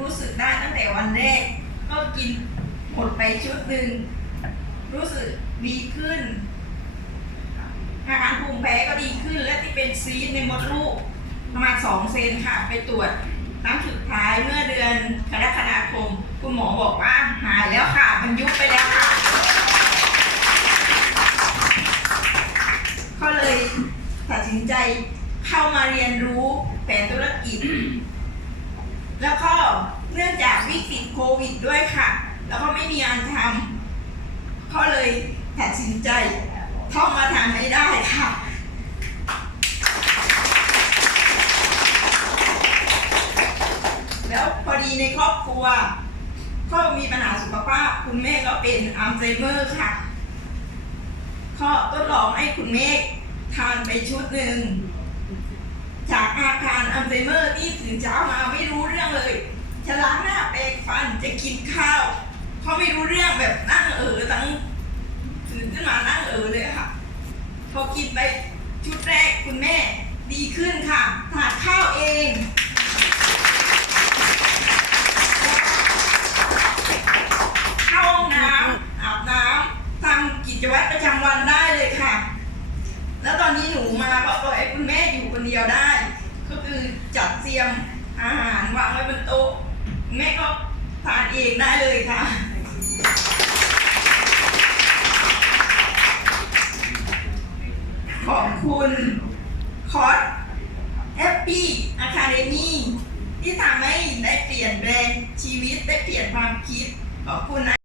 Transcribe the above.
รู้สึกได้ตั้งแต่วันแรก ก็กินหมดไปชุดหนึ่งรู้สึกดีขึ้น อาการภูมิแพ้ก็ดีขึ้น และที่เป็นซีสในมดลูกประมาณสองเซนค่ะ ไปตรวจครั้งสุดท้ายเมื่อเดือนกรกฎาคม คุณหมอบอกว่าหายแล้วค่ะ มันยุบไปแล้วค่ะ ก็เลยตัดสินใจเข้ามาเรียนรู้แผนธุรกิจ แล้วก็ จากวิกฤตโควิดด้วยค่ะ แล้วก็ไม่มีงานทำก็เลยตัดสินใจเข้ามาทำให้ได้ค่ะแล้วพอดีในครอบครัว ก็มีปัญหาสุขภาพ คุณแม่ก็เป็นอัลไซเมอร์ค่ะ ก็ทดลองให้คุณเมฆทานไปชุดหนึ่ง จากอาการอัลไซเมอร์ที่ถึงเช้ามาไม่รู้เรื่องเลยจะล้างหน้าแปรง ฟันจะกินข้าวเขาไม่รู้เรื่องแบบนั่งเออตั้งตื่นขึ้นมานั่งเออเลยค่ะพอกินไปชุดแรกคุณแม่ดีขึ้นค่ะทานข้าวเองเข้าห้องน้ำอาบน้ำทำกิจวัตรประจำวันได้เลยค่ะ แล้วตอนนี้หนูมาก็ปล่อยให้คุณแม่อยู่คนเดียวได้ ก็คือจัดเตรียมอาหารวางไว้บนโต๊ะแม่ก็ ทานเองได้เลยค่ะ ขอบคุณคอร์สแฮปปี้อะคาเดมี่ที่ทำให้ได้เปลี่ยนแปลงชีวิตได้เปลี่ยนความคิด ขอบคุณนะ